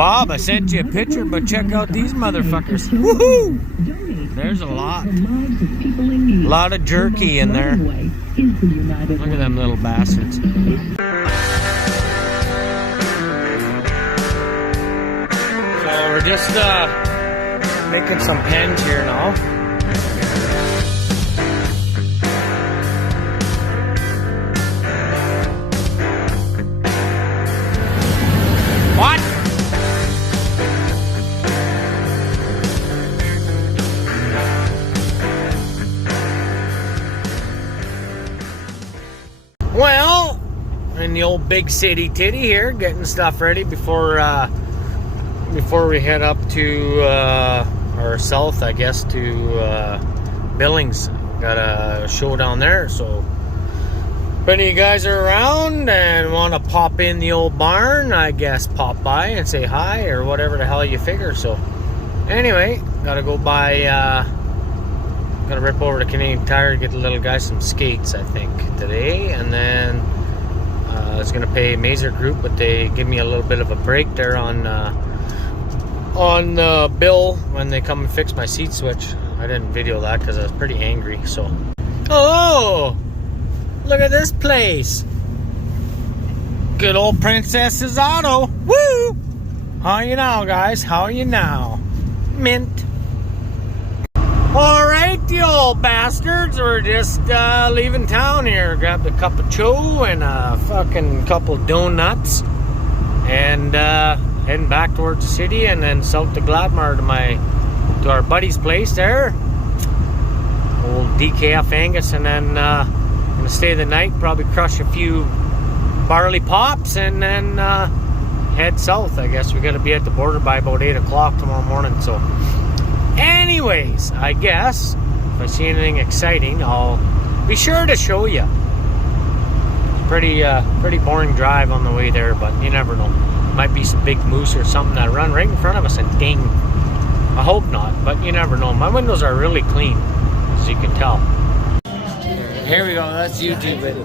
Bob, I sent you a picture, but check out these motherfuckers. Woohoo! There's a lot. A lot of jerky in there. Look at them little bastards. So we're just making some pens here now. What? Well, in the old big city titty here, getting stuff ready before we head up to or south, I guess, to Billings. Got a show down there, so if any of you guys are around and want to pop in the old barn, I guess pop by and say hi or whatever the hell you figure. So anyway, gotta go by, gotta rip over to Canadian Tire to get the little guy some skates, I think, today. And then I was gonna pay Mazer Group, but they give me a little bit of a break there on bill when they come and fix my seat switch. I didn't video that because I was pretty angry. So, oh, look at this place. Good old Princess's Auto. Woo! How are you now, guys? How are you now? Mint. Alright, you old bastards. We're just leaving town here. Grabbed a cup of cho and a fucking couple donuts. And heading back towards the city and then south to Gladmar to our buddy's place there. Old DKF Angus, and then gonna stay the night, probably crush a few barley pops, and then head south. I guess we gotta be at the border by about 8 o'clock tomorrow morning. So anyways, I guess if I see anything exciting, I'll be sure to show you. Pretty boring drive on the way there, but you never know. Might be some big moose or something that run right in front of us and ding. I hope not, but you never know. My windows are really clean, as you can tell. Here we go, that's YouTube video.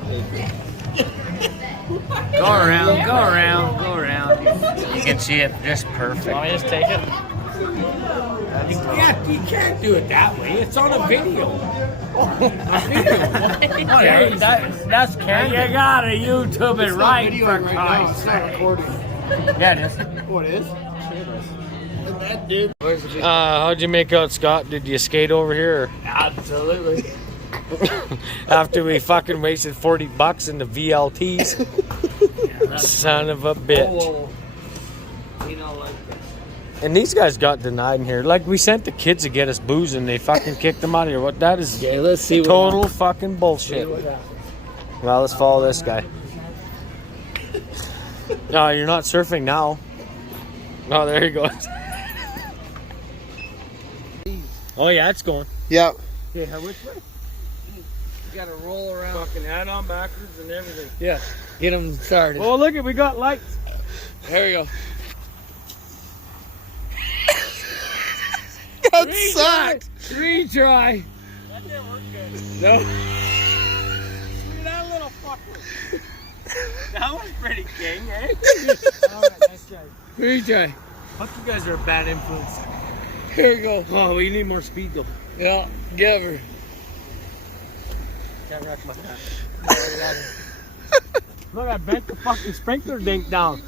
Go around, go around, go around. You can see it just perfect. Want me to just take it? You can't do it that way. It's on a video. That's candy. You gotta YouTube it right for Christ's sake. Yeah, it is. Oh, it is? That dude. How'd you make out, Scott? Did you skate over here? Or? Absolutely. After we fucking wasted $40 in the VLTs. Son of a bitch. You know, like, and these guys got denied in here. Like, we sent the kids to get us booze and they fucking kicked them out of here. What? That is let's see total fucking bullshit. Well, let's follow this guy. No, you're not surfing now. Oh, there he goes. Oh, yeah, it's going. yeah. Yeah, which way? You gotta roll around. Fucking head on backwards and everything. Yeah. Get them started. Oh, look it, we got lights. There we go. That sucked. Retry. That didn't work good. No. Look at that little fucker. That was pretty king, eh? Alright, nice try. Retry. Hope you guys are a bad influence. Here we go. Oh, we need more speed though. Yeah, give her. Can't wreck my hat. Look, I bent the fucking sprinkler dink down.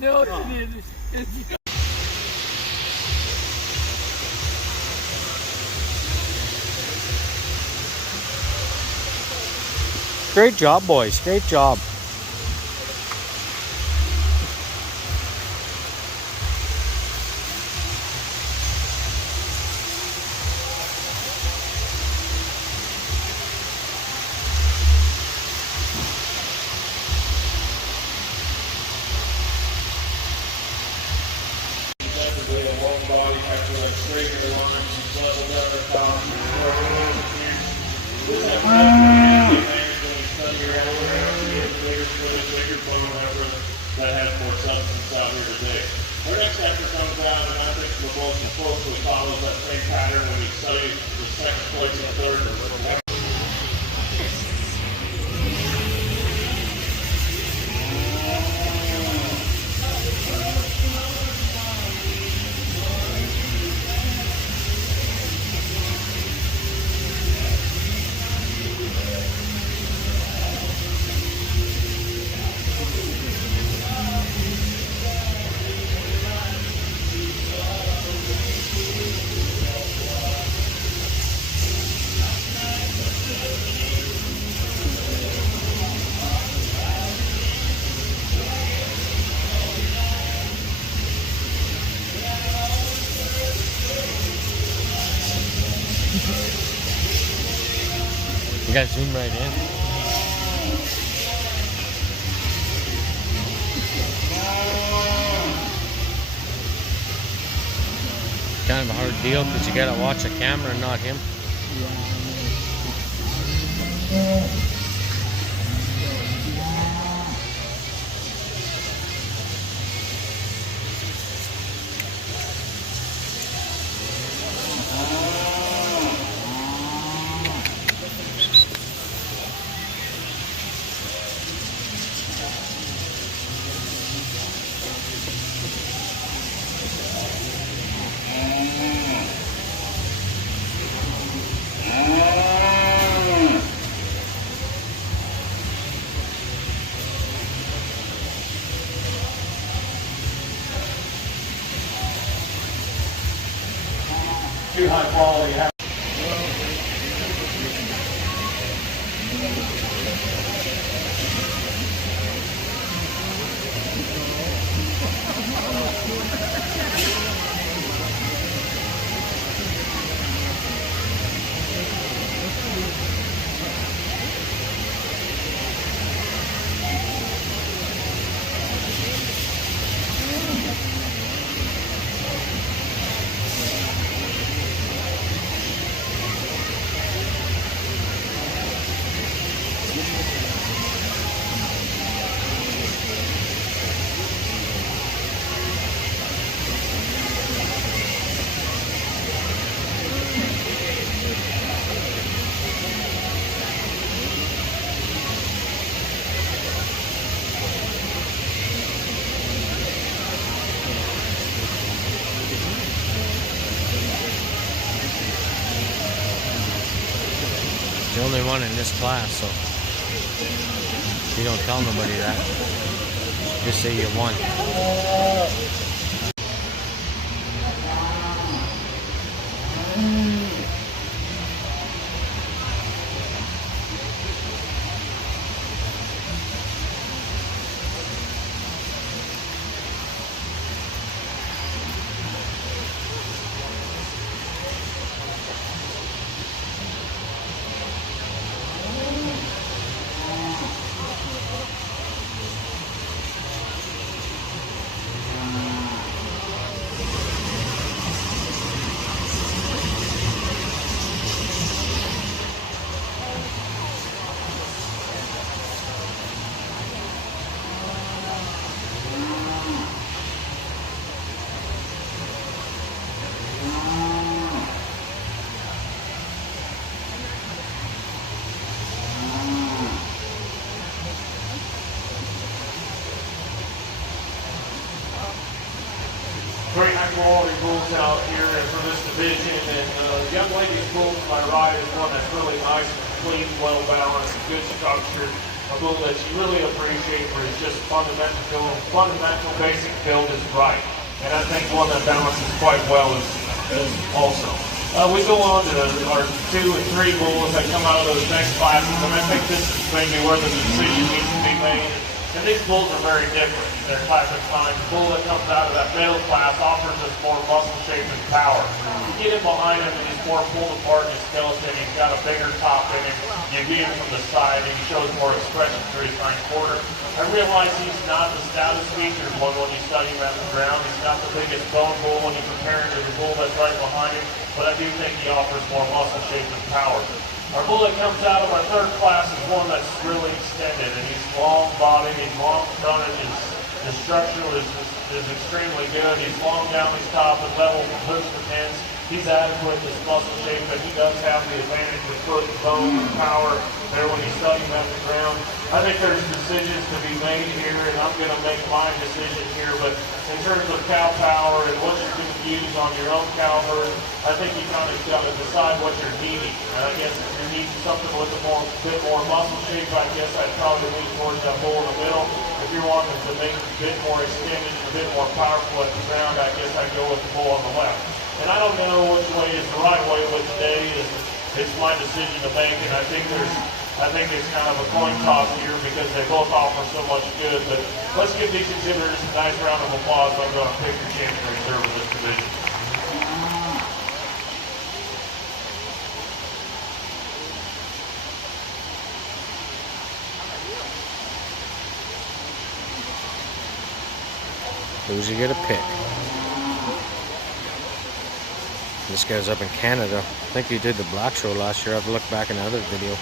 No, it didn't. Great job, boys. Great job. Our next exercise round, and I think the most closely follows that same pattern when we study the second place and third. You guys zoom right in. Kind of a hard deal because you gotta watch the camera and not him. Too high quality. The only one in this class, so you don't tell nobody that. Just say you won. Great high quality bulls out here for this division, and the young lady's bull to my right is one that's really nice and clean, well balanced, good structure. A bull that you really appreciate for his just fundamental basic build is right. And I think one that balances quite well is also. We go on to our 2 and 3 bulls that come out of those next classes, and I think this is maybe where the decision needs to be made. And these bulls are very different in their type of time. The bull that comes out of that middle class offers us more muscle shape and power. You get in behind him and he's more pulled apart in his skeleton. He's got a bigger top in him. You view him from the side and he shows more expression through his hind quarter. I realize he's not the stoutest featured one when you study him at the ground. He's not the biggest bone bull when you compare him to the bull that's right behind him, but I do think he offers more muscle shape and power. Our bull that comes out of our 3rd class is one that's really extended, and he's long-bodied, he's long-fronted, his The structure is extremely good. He's long down his top and level from hooves to pins. He's adequate in his muscle shape, but he does have the advantage of foot, bone, and power there when he's studying at the ground. I think there's decisions to be made here, and I'm going to make my decision here, but in terms of cow power and what you're going to use on your own cow herd, I think you kind of got to decide what you're needing. And I guess if you're needing something with a bit more muscle shape, I guess I'd probably lean towards that bull in the middle. If you're wanting to make it a bit more extended and a bit more powerful at the ground, I guess I'd go with the bull on the left. And I don't know which way is the right way, but today it's my decision to make, and I think it's kind of a coin toss here because they both offer so much good. But let's give these exhibitors a nice round of applause. I'm going to pick your champion reserve of this division. Who's he gonna pick? This guy's up in Canada. I think he did the Black Show last year. I have to look back in another video.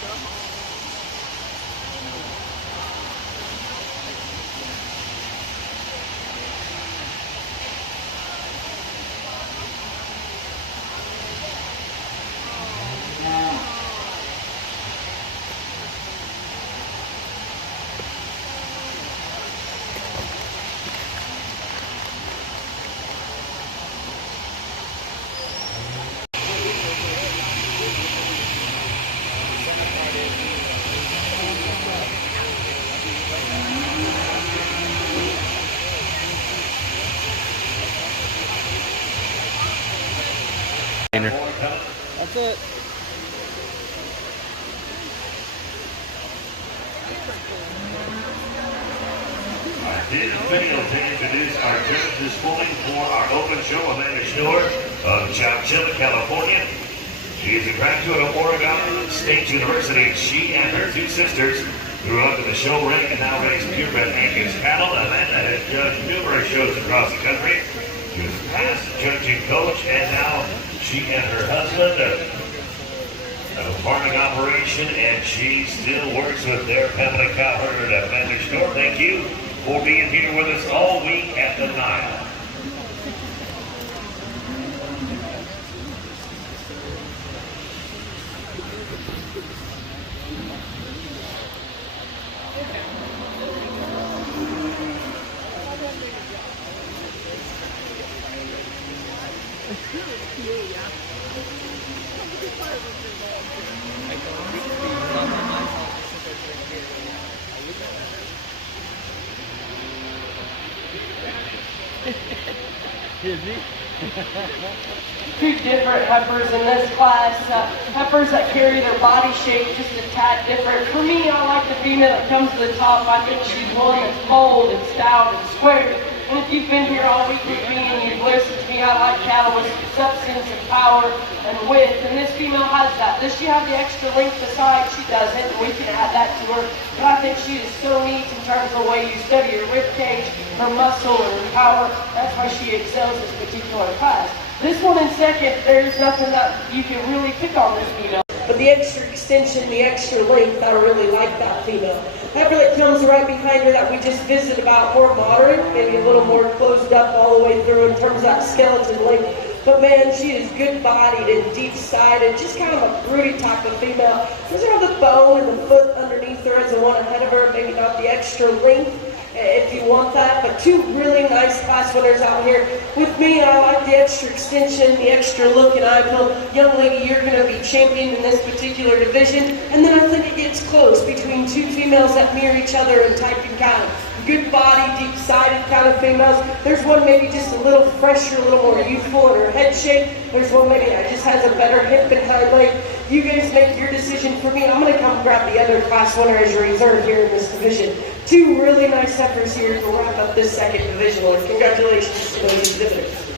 That's it. Here's the video to introduce our judge this morning for our open show, Amanda Shore of Chowchilla, California. She is a graduate of Oregon State University. She and her two sisters grew up in the show ring and now raise purebred Angus cattle. Amanda has judged numerous shows across the country. She was past judging coach, and now she and her husband have a farming operation, and she still works with their family cow herd at Amanda Shore. Thank you for being here with us all week at the Nile. Two different heifers in this class. Heifers that carry their body shape just a tad different. For me, I like the female that comes to the top. I think she's one that's bold and stout and square. And if you've been here all week with me and you've listened to me, I like cattle with substance and power and width. And this female has that. Does she have the extra length beside? She doesn't, and we can add that to her. But I think she is so neat in terms of the way you study her rib cage, her muscle, and her power. That's why she excels this particular class. This one in second, there's nothing that you can really pick on this female. But the extra extension, the extra length, I really like that female. Heifer that comes right behind her that we just visited about, more moderate, maybe a little more closed up all the way through in terms of that skeleton length. But man, she is good-bodied and deep-sided, just kind of a broody type of female. Doesn't have the bone and the foot underneath her as the one ahead of her, maybe not the extra length if you want that. But two really nice class winners out here. With me, I like the extra extension, the extra look, and I feel, young lady, you're going to be champion in this particular division. And then I think it gets close between two females that mirror each other in type and kind. Good body, deep-sided kind of females. There's one maybe just a little fresher, a little more youthful in her head shape. There's one maybe that just has a better hip and hind leg. You guys make your decision for me. I'm going to come grab the other class winner as your reserve here in this division. Two really nice heifers here to wrap up this second divisional. And congratulations to those exhibitors.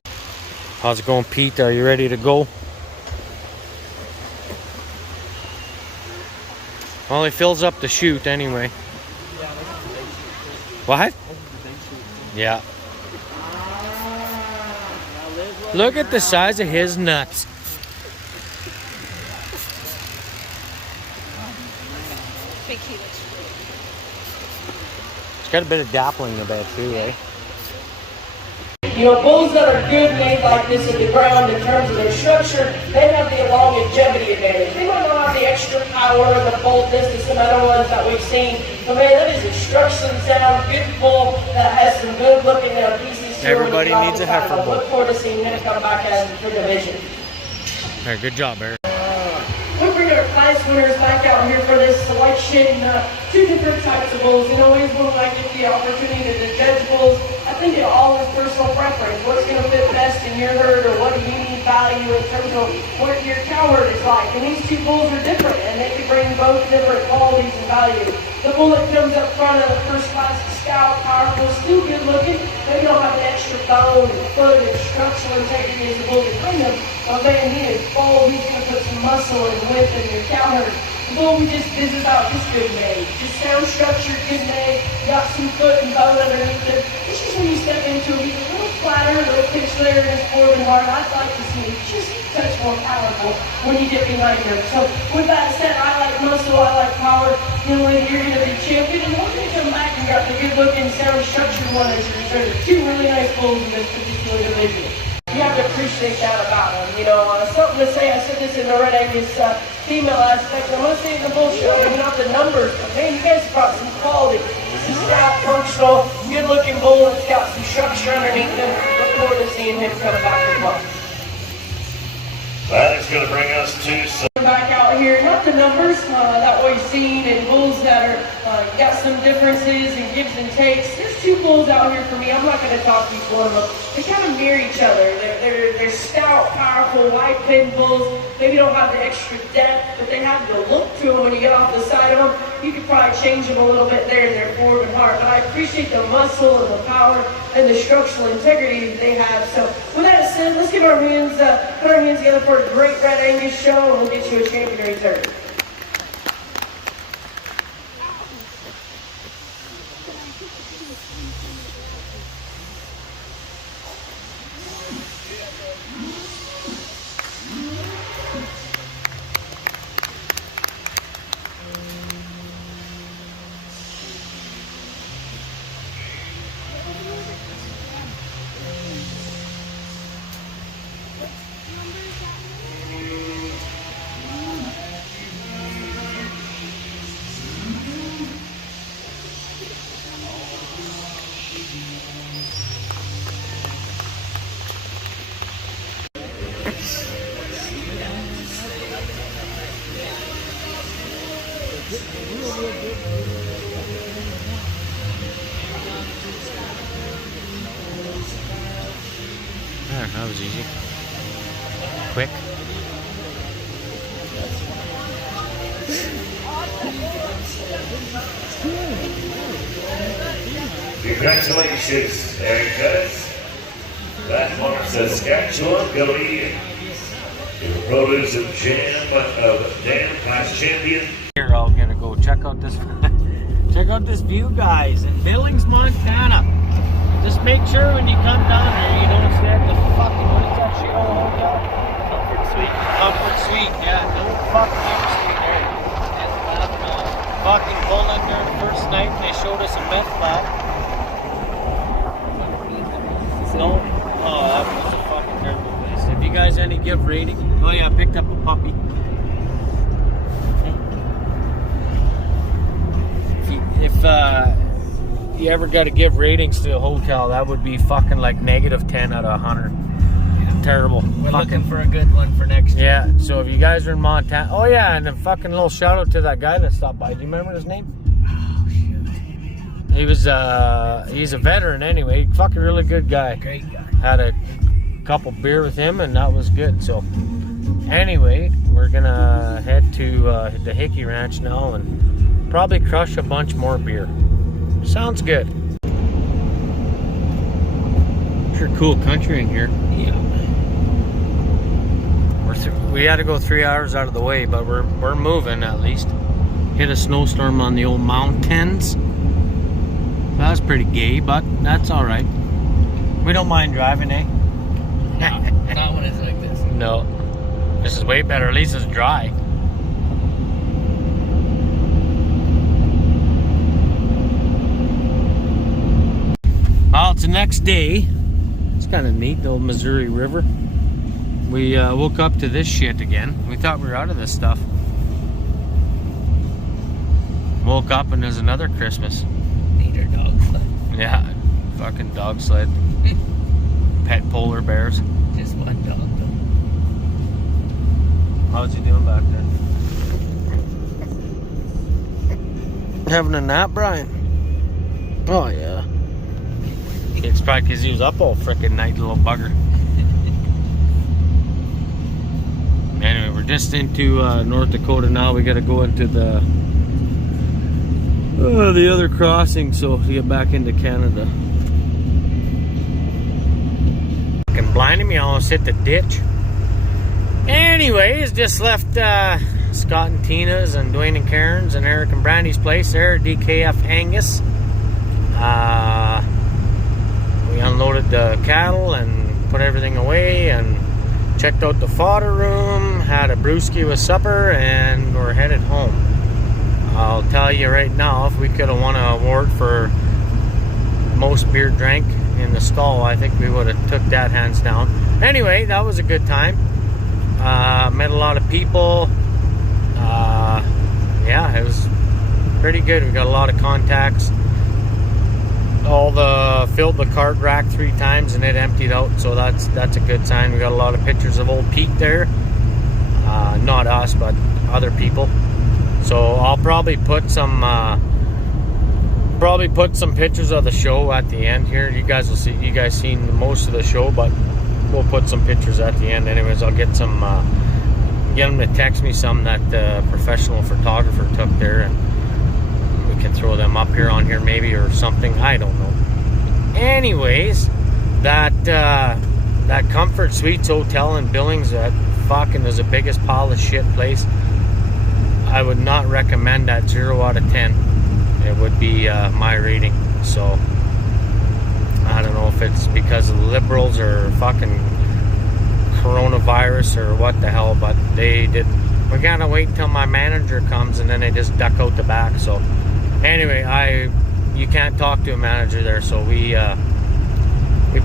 How's it going, Pete? Are you ready to go? Well, he fills up the chute anyway. What? Yeah. Look at the size of his nuts. It's got a bit of dappling in the bed too, eh? You know, bulls that are good made like this in the ground in terms of their structure, they have the longevity advantage. They might not have the extra power or the boldness of some other ones that we've seen, but man, that is a structurally sound, good bull that has some good looking pieces. Everybody needs a heifer bull. Look forward to seeing him come back as for division. All right, good job, Eric. We bring our class winners back out here for this selection. Two different types of bulls. And always when I get the opportunity to judge bulls, I think it all is personal preference. What's going to fit best in your herd, or what do you need value in terms of what your cow herd is like. And these two bulls are different, and they can bring both different qualities and value. The bull that comes up front of the first class is stout, powerful, still good looking. Maybe don't have an extra bone and foot and structural integrity as the bull behind him. Oh man, he is bold. He's going to put some muscle and width in your cow herd. The bull we just visited out, just good made. Just sound structure, good made. Got some foot and bone underneath him. It's just when you step into him, he's a little flatter, a little pitch there in his forward and hard. I'd like to see him just a touch more powerful when you get behind him. So with that said, I like muscle, I like power. You know, you're going to be champion. And once you come back and got the good looking, sound structured one as your reserve. Two really nice bulls in this particular division. You have to appreciate that about them. You know, something to say, I said this in the Red Angus female aspect, I'm going to say it in the bull show, maybe not the numbers, but man, you guys brought some quality. This is stout, functional, good looking bull that's got some structure underneath him. Look forward to seeing him come back as well. That is going to bring us to some. Back out here, not the numbers that we've seen, and bulls that are got some differences and gives and takes. There's two bulls out here for me. I'm not going to talk each one of them. They kind of mirror each other. They're stout, powerful, wide pin bulls. Maybe don't have the extra depth, but they have the look to them when you get off the side of them. You could probably change them a little bit there in their forward and hard, but I appreciate the muscle and the power and the structural integrity that they have. So with that said, let's give our hands, put our hands together for a great Red Angus show, and we'll get you a champion return. That was easy. Quick. Congratulations, Eric Curtis. That marks the Saskatchewan Billy, the produce of Dan class champion. Here, I'm gonna go check out this view, guys, in Billings, Montana. Just make sure when you come down here, you don't stay at the fucking, what is that shit all hotel? Comfort Suite. Comfort Suite, yeah. Don't fucking ever stay there. And fucking pulled in there the first night and they showed us a meth lab. No. Oh, that was a fucking terrible place. Have you guys any give rating? Oh yeah, I picked up a puppy. If you ever got to give ratings to a hotel, that would be fucking like -10 out of 100. Yeah. Terrible. We're looking for a good one for next year. Yeah, so if you guys are in Montana, oh yeah, and a fucking little shout out to that guy that stopped by. Do you remember his name? Oh shit. He was he's a veteran anyway. Fucking really good guy. Great guy. Had a couple beer with him and that was good. So anyway, we're gonna head to the Hickey Ranch now and probably crush a bunch more beer. Sounds good. Sure, cool country in here. Yeah. We had to go 3 hours out of the way, but we're moving at least. Hit a snowstorm on the old mountains. That was pretty gay, but that's all right. We don't mind driving, eh? No, not when it's like this. No. This is way better. At least it's dry. Well, it's the next day. It's kind of neat, the old Missouri River. We woke up to this shit again. We thought we were out of this stuff. Woke up and there's another Christmas. Need our dog sled. Yeah, fucking dog sled. Pet polar bears. Just one dog though. How's he doing back there? Having a nap, Brian? Oh, yeah. It's probably because he was up all frickin' night, little bugger. Anyway, we're just into North Dakota now. We gotta go into the other crossing, so to get back into Canada. Fucking blinding me, I almost hit the ditch. Anyways, just left Scott and Tina's and Dwayne and Karen's and Eric and Brandy's place there, DKF Angus. We unloaded the cattle and put everything away and checked out the fodder room, had a brewski with supper, and we're headed home. I'll tell you right now, if we could have won an award for most beer drank in the stall, I think we would have took that hands down. Anyway, that was a good time. Met a lot of people. Yeah, it was pretty good. We got a lot of contacts. Filled the cart rack 3 times and it emptied out, so that's a good sign. We got a lot of pictures of old Pete there. Not us, but other people. So I'll probably put some pictures of the show at the end here. You guys will see. You guys seen most of the show, but we'll put some pictures at the end. Anyways, I'll get some. Get them to text me some that the professional photographer took there, and we can throw them up here on here maybe or something. I don't know. Anyways, that Comfort Suites Hotel in Billings, that fucking is the biggest pile of shit place. I would not recommend that. 0 out of 10. It would be my rating. So I don't know if it's because of the liberals or fucking coronavirus or what the hell, but we gotta wait until my manager comes and then they just duck out the back. So anyway, you can't talk to a manager there, so we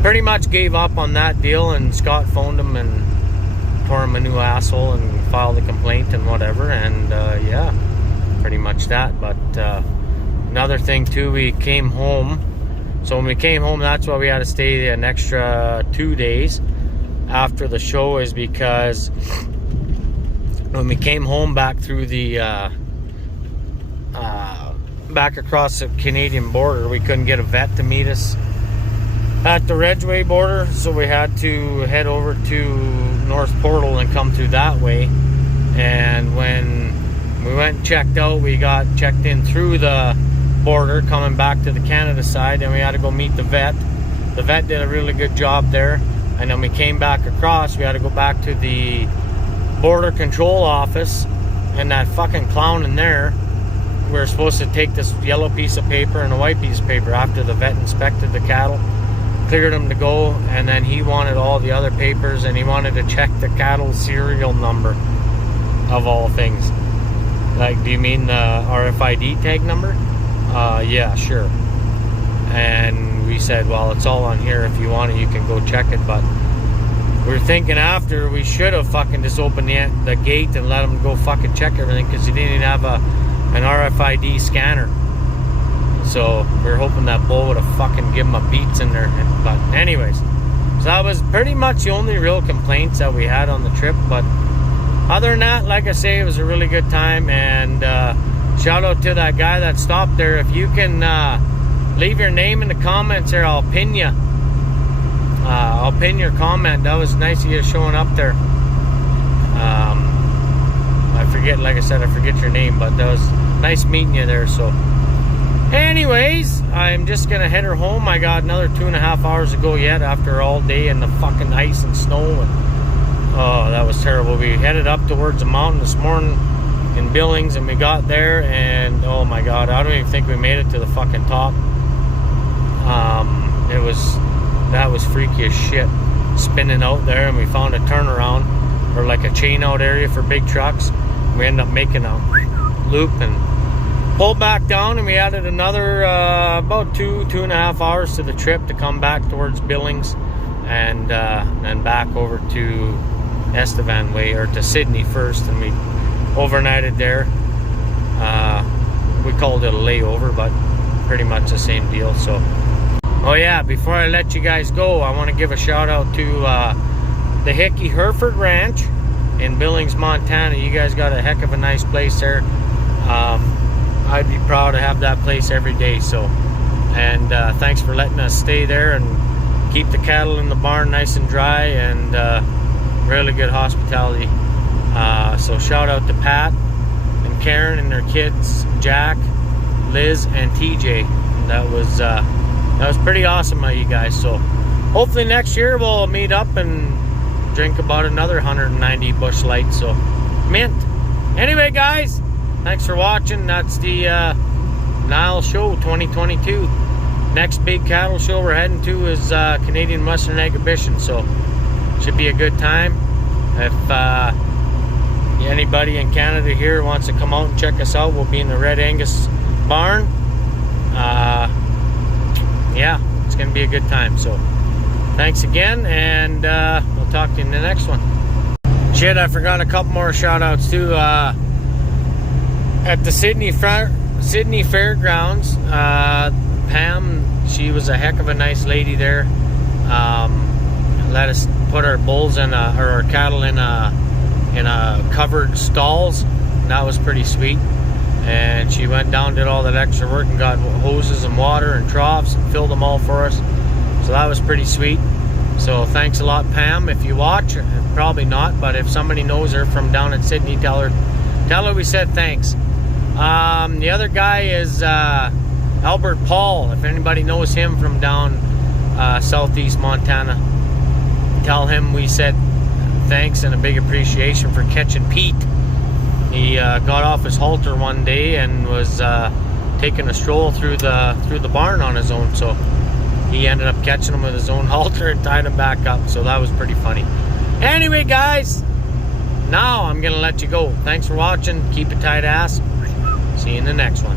pretty much gave up on that deal, and Scott phoned him and tore him a new asshole and filed a complaint and whatever, and yeah, pretty much that. But another thing too, we came home. So when we came home, that's why we had to stay an extra 2 days after the show, is because when we came home back through the back across the Canadian border, we couldn't get a vet to meet us at the Ridgeway border, so we had to head over to North Portal and come through that way. And when we went and checked out, we got checked in through the border coming back to the Canada side, and we had to go meet the vet. The vet did a really good job there. And then we came back across, we had to go back to the border control office, and that fucking clown in there, we were supposed to take this yellow piece of paper and a white piece of paper after the vet inspected the cattle, cleared them to go, and then he wanted all the other papers, and he wanted to check the cattle serial number, of all things. Like, do you mean the RFID tag number? Yeah, sure. And we said, well, it's all on here. If you want it, you can go check it. But we were thinking after, we should have fucking just opened the gate and let them go fucking check everything, because he didn't even have an RFID scanner. So we were hoping that bull would have fucking given him a beats in there. But anyways, so that was pretty much the only real complaints that we had on the trip. But other than that, like I say, it was a really good time. And shout out to that guy that stopped there. If you can leave your name in the comments there, I'll pin you. I'll pin your comment. That was nice of you showing up there. I forget, like I said, I forget your name, but that was nice meeting you there. So anyways, I'm just gonna head her home. I got another 2.5 hours to go yet after all day in the fucking ice and snow, and oh, that was terrible. We headed up towards the mountain this morning in Billings, and we got there, and oh my god, I don't even think we made it to the fucking top. That was freaky as shit, spinning out there, and we found a turnaround, or like a chain out area for big trucks. We ended up making a loop, and pulled back down, and we added another about 2.5 hours to the trip to come back towards Billings, and then back over to Estevan Way, or to Sydney first, and we overnighted there. We called it a layover, but pretty much the same deal. So, oh yeah, before I let you guys go, I want to give a shout out to the Hickey Hereford Ranch in Billings, Montana. You guys got a heck of a nice place there. I'd be proud to have that place every day. So, and thanks for letting us stay there and keep the cattle in the barn nice and dry, and really good hospitality. So shout out to Pat and Karen and their kids, Jack, Liz, and TJ. That was pretty awesome of you guys. So hopefully next year we'll meet up and drink about another 190 Busch Light. So mint. Anyway, guys, thanks for watching. That's the Nile Show 2022. Next big cattle show we're heading to is Canadian Western Exhibition. So should be a good time. If anybody in Canada here wants to come out and check us out, we'll be in the Red Angus barn. Yeah, it's gonna be a good time. So thanks again, and we'll talk to you in the next one. Shit, I forgot a couple more shout outs too. At the Sydney Fairgrounds, Pam, she was a heck of a nice lady there. Let us put our bulls or our cattle in a covered stalls. And that was pretty sweet. And she went down, did all that extra work, and got hoses and water and troughs and filled them all for us. So that was pretty sweet. So thanks a lot, Pam. If you watch, probably not, but if somebody knows her from down at Sydney, tell her we said thanks. The other guy is Albert Paul. If anybody knows him from down southeast Montana, tell him we said thanks and a big appreciation for catching Pete. He got off his halter one day and was taking a stroll through the barn on his own. So he ended up catching him with his own halter and tied him back up. So that was pretty funny. Anyway, guys, now I'm gonna let you go. Thanks for watching. Keep it tight, ass. See you in the next one.